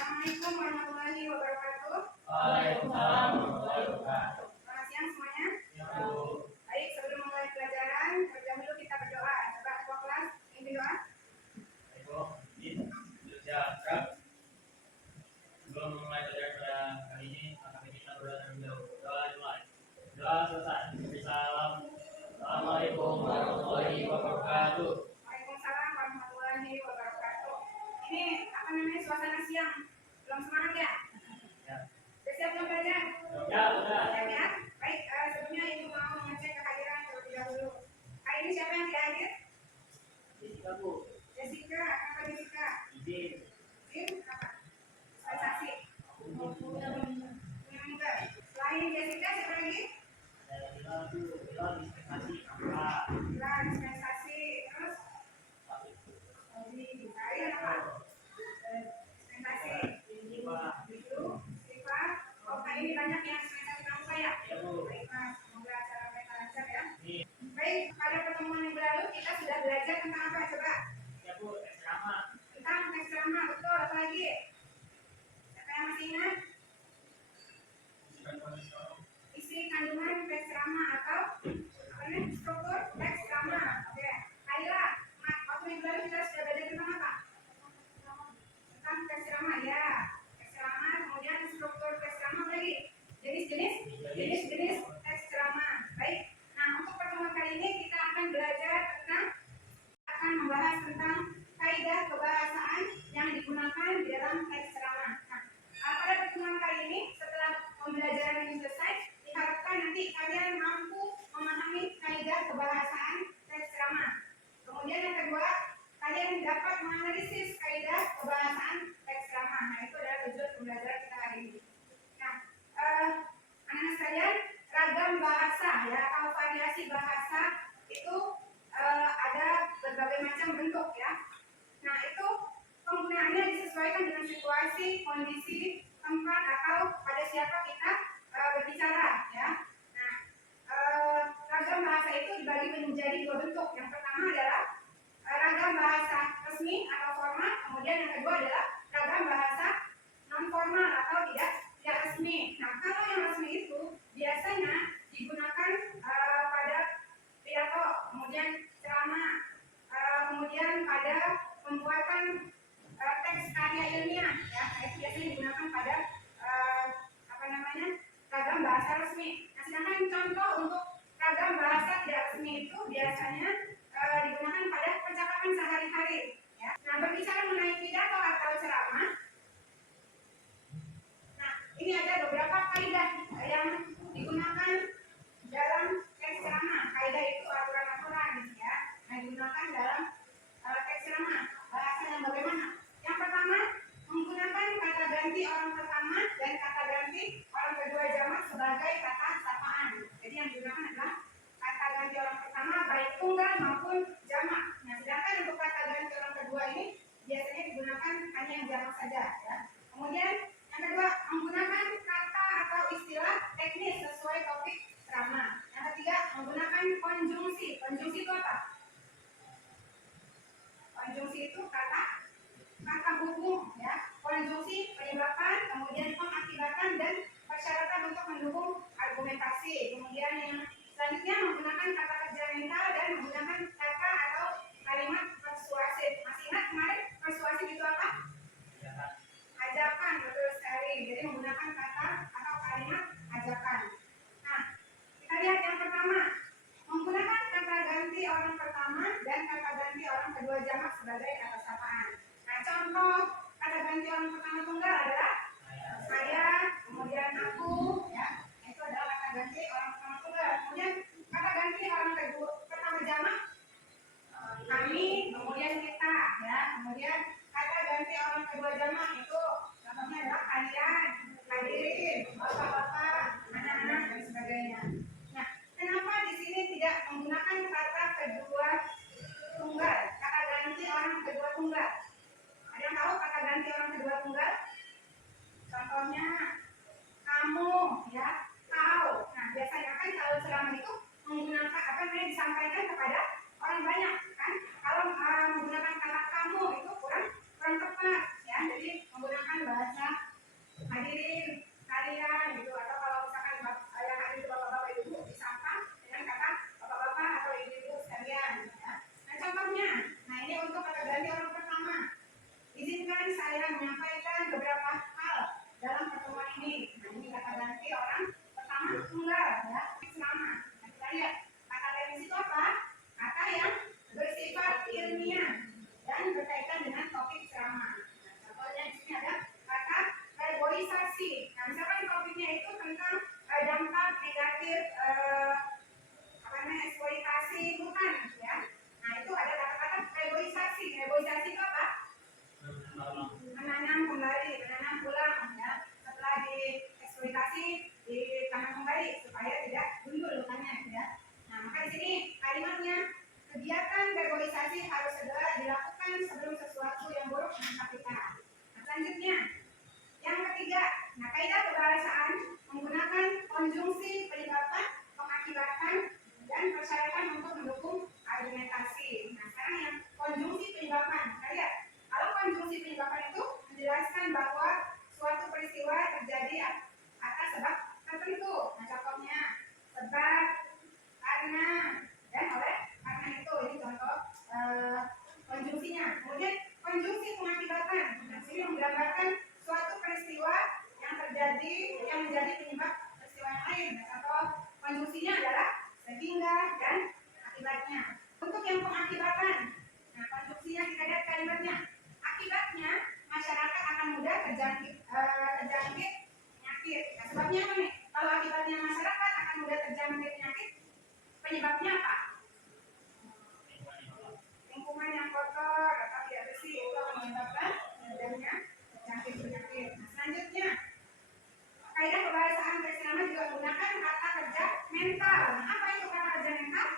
Assalamualaikum warahmatullahi wabarakatuh. Waalaikumsalam warahmatullahi wabarakatuh. Selamat siang semuanya. Ya, Bu. Baik, sebelum memulai pelajaran, terdahulu kita berdoa. Coba ketua kelas pimpin doa. Baik, Bu. Siap. Sebelum memulai pelajaran pada kali ini, akan kita berdoa terlebih dahulu. Doa dimulai. Doa selesai. Salam. Assalamualaikum warahmatullahi wabarakatuh. Waalaikumsalam warahmatullahi wabarakatuh. Ini apa namanya, suasana siang. Belum semangat ya? Ya. Sudah siap belum belajar? Ya, sudah. Siap ya? Baik, sebelumnya Ibu mau mengecek kehadiran terlebih dahulu. Hari ini siapa yang tidak hadir? Jessica, Bu. Jessica, apa Jessica? Izin. Izin apa? Dispensasi. Enggak. Selain Jessica siapa lagi? Ada Bila, Bu. Bila dispensasi apa? Lah, dispensasi. Terus kalian apa? Dispensasi. Itu, Siva. Oh, kali ini banyak yang dispensasi pramuka ya? Ya, Bu. Baik, Mas. Semoga acara mereka lancar ya. Ini. Baik, pada pertemuan yang lalu kita sudah belajar tentang apa? Coba. Ya, Bu. Teks drama. Tentang teks drama, betul. Apa lagi? Siapa yang masih ingat? Isi kandungan teks drama atau apa nih? Struktur teks drama. Oke. Ayolah, waktu yang lalu kita sudah belajar tentang apa? Tentang teks drama ya. Teks drama, kemudian struktur teks drama lagi. Jenis-jenis teks drama. Baik. Nah, untuk pertemuan kali ini kita akan belajar akan membahas tentang kaidah kebahasaan yang digunakan di dalam teks drama. Nah, pada pertemuan kali ini setelah pembelajaran ini selesai, diharapkan nanti kalian mampu memahami kaidah kebahasaan teks drama. Kemudian yang kedua, kalian dapat menganalisis kaidah kebahasaan teks drama. Nah, itu adalah tujuan pembelajaran kita hari ini. Nah, anak-anak sekalian, ragam bahasa ya atau variasi bahasa itu ada berbagai macam bentuk ya. Nah, itu penggunaannya disesuaikan dengan situasi, kondisi, tempat atau pada siapa kita berbicara ya. Nah, ragam bahasa itu dibagi menjadi dua bentuk. Yang pertama adalah ragam bahasa resmi atau formal, kemudian yang kedua adalah ragam bahasa non formal atau tidak resmi. Nah, kalau yang resmi itu biasanya digunakan pada pidato, kemudian ceramah, kemudian pada pembuatan teks karya ilmiah ya. Nah, itu biasanya digunakan pada ragam bahasa resmi. Nah, sedangkan contoh untuk ragam bahasa tidak resmi itu biasanya digunakan pada percakapan sehari-hari ya. Nah, berbicara mengenai pidato atau ceramah, nah ini ada beberapa kaidah yang digunakan dalam teks ceramah. Kaidah itu aturan-aturan ya. Nah, digunakan dalam teks ceramah. Bahasa yang bagaimana? Yang pertama, menggunakan kata ganti orang pertama dan kata ganti orang kedua jamak sebagai kata sapaan. Jadi yang digunakan adalah kata ganti orang pertama baik tunggal maupun jamak. Nah, sedangkan untuk kata ganti orang kedua ini biasanya digunakan hanya yang jamak saja ya. Kemudian yang kedua, menggunakan kata atau istilah teknis sesuai topik ceramah. Yang ketiga, menggunakan konjungsi. Konjungsi itu apa? Konjungsi itu kata hubung ya. Konjungsi penyebabkan, kemudian pengakibatkan dan persyaratan untuk mendukung argumentasi. Kemudian yang selanjutnya menggunakan kata kerja mental dan menggunakan kata atau kalimat persuasif. Masih ingat kemarin persuasif itu apa? Ajakan, betul sekali. Jadi menggunakan kata atau kalimat ajakan. Nah, kita lihat yang pertama, menggunakan kata ganti orang pertama dan kata ganti orang kedua jamak sebagai kata sapaan. Nah, contoh kata ganti orang pertama tunggal adalah saya, kemudian aku ya. Itu adalah kata ganti orang pertama tunggal. Kemudian kata ganti orang kedua pertama jamak kami, kemudian kita ya. Kemudian kata ganti orang kedua jamak itu contohnya adalah kalian, hadirin, bapak-bapak, anak-anak dan sebagainya. Nah, kenapa di sini tidak menggunakan kata kedua tunggal, kata ganti orang kedua tunggal? Ada yang tahu kata ganti orang kedua tunggal? Contohnya kamu ya, kau. Nah, biasanya kan kalau ceramah itu menggunakan disampaikan kepada orang banyak kan. Kalau menggunakan kata kamu itu kurang tepat ya. Jadi menggunakan bahasa hadirin kalian gitu, atau kalau misalkan yang hadir itu bapak-bapak ibu disapa dengan kata bapak-bapak atau ibu-ibu sekalian ya. Nah contohnya, nah ini untuk kata ganti orang pertama. Izinkan saya menyampaikan beberapa hal dalam pertemuan ini. Nah ini kata ganti orang pertama tunggal ya, selama. Nah, kita lihat kata teknis itu apa? Kata yang bersifat ilmiah dan berkaitan dengan topik ceramah. Nah, contohnya di sini ada kata reboisasi. Nah, misalkan topiknya itu tentang dampak negatif eksploitasi hutan ya. Nah, itu ada kata-kata reboisasi. Reboisasi itu apa? Menanam kembali, menanam ulang ya. Setelah dieksploitasi, ditanam kembali supaya tidak gundul hutannya ya. Nah, maka di sini kalimatnya kegiatan reboisasi harus segera dilakukan sebelum sesuatu yang buruk menimpa kita. Nah, selanjutnya, yang ketiga, nah kaidah kebahasaan menggunakan konjungsi penyebabkan, pengakibatkan, dan persyaratan untuk mendukung argumentasi. Nah, sekarang yang konjungsi penyebabkan, kita lihat. Kalau konjungsi penyebabkan itu menjelaskan bahwa suatu peristiwa terjadi atas sebab tertentu. Nah, contohnya sebab, karena, dan oleh karena itu. Ini contoh konjungsinya. Kemudian konjungsi pengakibatkan. Nah, sini menggambarkan suatu peristiwa yang terjadi yang menjadi penyebab peristiwa yang lain. Nah, contoh konjungsinya adalah sehingga dan akibatnya. Untuk yang pengakibatkan, nah konjungsinya kita lihat kalimatnya. Akibatnya masyarakat akan mudah terjangkit penyakit. Nah, sebabnya apa nih? Kalau akibatnya masyarakat akan mudah terjangkit penyakit, penyebabnya apa? Lingkungan yang kotor atau tidak bersih itu akan menyebabkan mudahnya terjangkit penyakit. Nah, selanjutnya kaidah kebahasaan teks ceramah juga menggunakan kata kerja mental. Nah, apa itu kata kerja mental?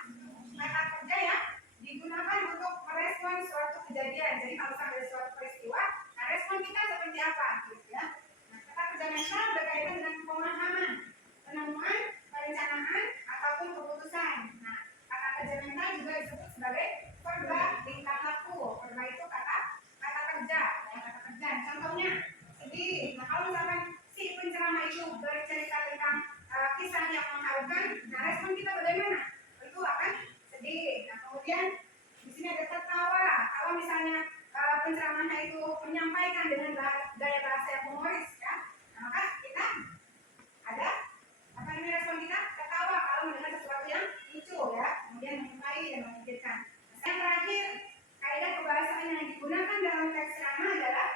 Kata kerja ya digunakan untuk merespon suatu kejadian. Jadi kalau ada suatu peristiwa, nah respon kita seperti apa gitu ya. Nah, kata kerja mental berkaitan dengan pemahaman, penemuan, perencanaan ataupun keputusan. Nah, kata kerja mental juga disebut sebagai verba tingkah laku. Verba itu kata kerja, ya, kata kerja. Contohnya sedih. Nah, kalau misalkan si penceramah itu bercerita tentang kisah yang mengharukan, nah respon kita bagaimana? Tentu akan sedih. Nah, kemudian di sini ada tertawa. Kalau misalnya penceramahnya itu menyampaikan dengan gaya bahasa yang humoris, ya, nah, maka kita ada apa namanya respon kita tertawa kalau mendengar sesuatu yang lucu, ya, kemudian menyukai dan memikirkan. Yang terakhir, kaidah kebahasaan yang digunakan dalam teks ceramah adalah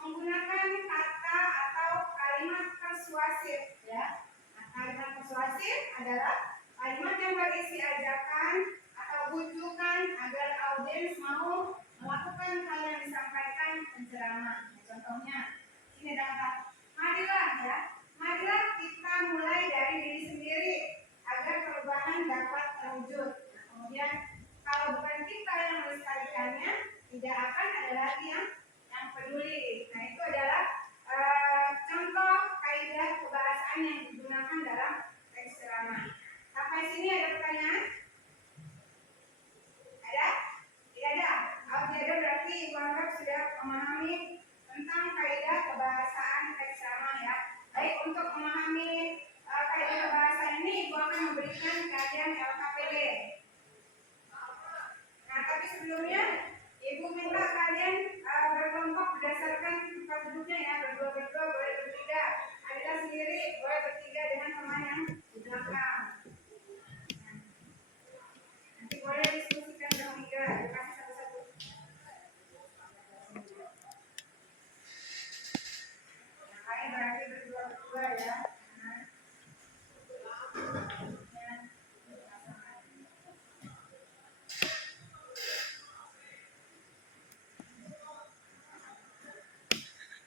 menggunakan kata atau kalimat persuasif, ya. Nah, kalimat persuasif adalah kalimat yang berisi ajakan atau bujukan agar audiens mau melakukan hal yang disampaikan penceramah. Nah, contohnya, ini ada kata, marilah ya, marilah kita mulai dari diri sendiri agar perubahan dapat terwujud. Nah, kemudian kalau bukan kita yang melestarikannya, tidak akan ada lagi yang peduli. Nah, itu adalah contoh kaidah kebahasaan yang digunakan dalam teks ceramah. Sampai sini ada pertanyaan? Ada? Tidak ada? Kalau tidak ada berarti Ibu Anggap sudah memahami tentang kaidah kebahasaan teks ceramah ya. Baik, untuk memahami kaidah kebahasaan ini Ibu akan memberikan kalian LKPD. Nah, tapi sebelumnya Ibu minta kalian berkelompok berdasarkan tempat duduknya ya, berdua-berdua, boleh bertiga. Adila sendiri boleh bertiga dengan teman yang di belakang. Nanti boleh diskusikan bertiga, dikasih satu-satu. Nah, kalian berarti berdua-berdua ya.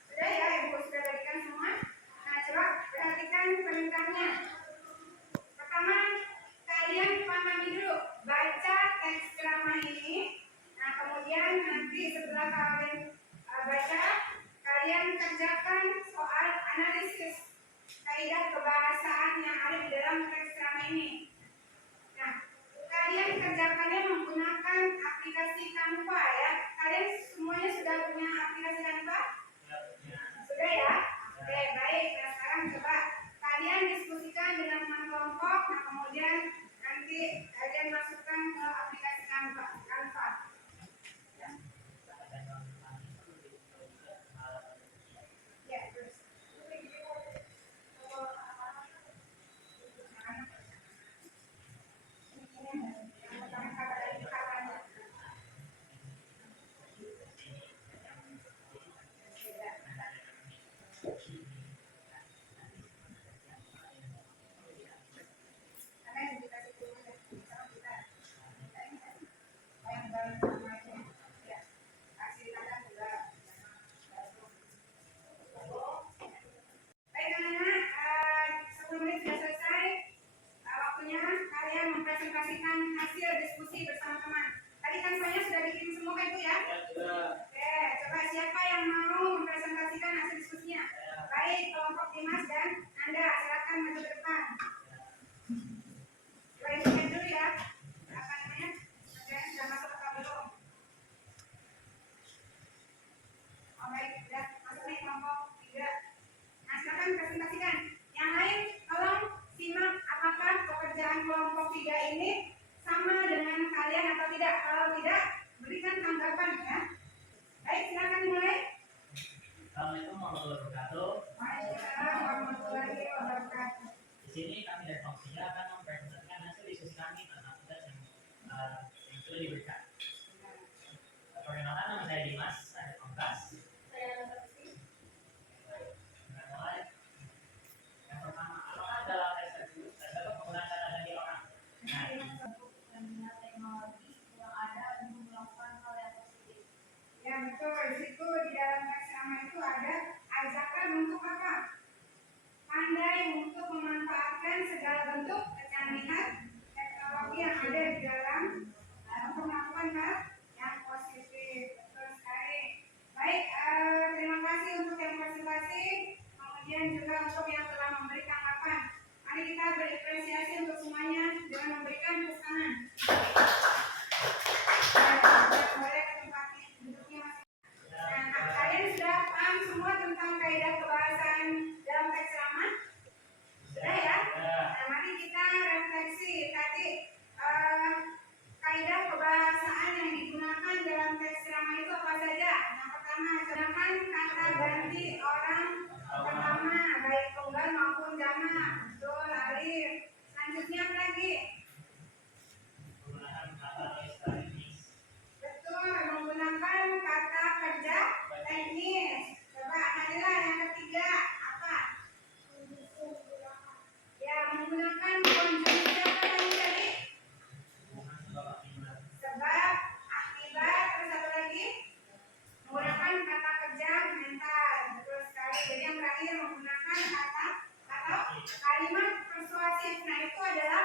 Sudah ya, Ibu sudah bagikan semua. Nah, coba perhatikan perintahnya. Pertama, kalian pahami dulu, baca teks ceramah ini. Nah, kemudian nanti setelah kalian baca, kalian kerjakan soal analisis kaidah kebahasaan yang ada di dalam teks ceramah ini. Nah, kalian kerjakannya menggunakan aplikasi Canva ya. Kalian semuanya sudah punya aplikasi Canva? Sudah ya? Oke, baik. Dimas dan Anda. Silakan maju ke depan. Coba dulu ya. Apa namanya? Oke, sudah masuk atau belum? Oh baik, sudah masuk nih kelompok 3. Nah, silakan presentasikan. Yang lain, tolong simak apakah pekerjaan kelompok 3 ini sama dengan kalian atau tidak. Kalau tidak, berikan tanggapan ya. Baik, silakan dimulai. Assalamualaikum warahmatullahi wabarakatuh. Waalaikumsalam warahmatullahi wabarakatuh. Di sini kami dari Komisi 3 akan mempresentasikan hasil diskusi kami tentang tugas yang sudah diberikan. Perkenalkan, nama saya Dimas, saya Kompas. Kita mulai. Yang pertama, apakah dalam riset itu terdapat penggunaan data dari orang? Nah, teknologi yang ada untuk melakukan hal yang positif. Ya betul, di situ di dalam teks nama itu ada ajakan untuk apa? Pandai untuk memanfaatkan segala bentuk kecanggihan teknologi yang ada di dalam untuk melakukan hal yang positif. Betul sekali. Baik, terima kasih untuk yang presentasi, kemudian juga untuk yang telah memberi tanggapan. Mari kita berapresiasi untuk semuanya dengan memberikan pesanan. Boleh ke tempatnya, duduknya masing. Nah, kalian sudah paham semua tentang kaidah kebahasan dalam teks ceramah? Sudah ya? Nah, mari kita refleksi tadi kaidah kebahasaan yang digunakan dalam teks ceramah itu apa saja? Yang pertama, gunakan kata ganti orang pertama, baik tunggal maupun jamak. Betul, Arif. Selanjutnya apa lagi? menggunakan kata teknis. Betul, menggunakan kata kerja teknis. Coba Nadila yang ketiga apa? Ya, menggunakan konjungsi apa tadi? Sebab, akibat, terus apa lagi? Menggunakan kata kerja mental. Betul sekali. Jadi yang terakhir menggunakan kata atau kalimat persuasif. Nah, itu adalah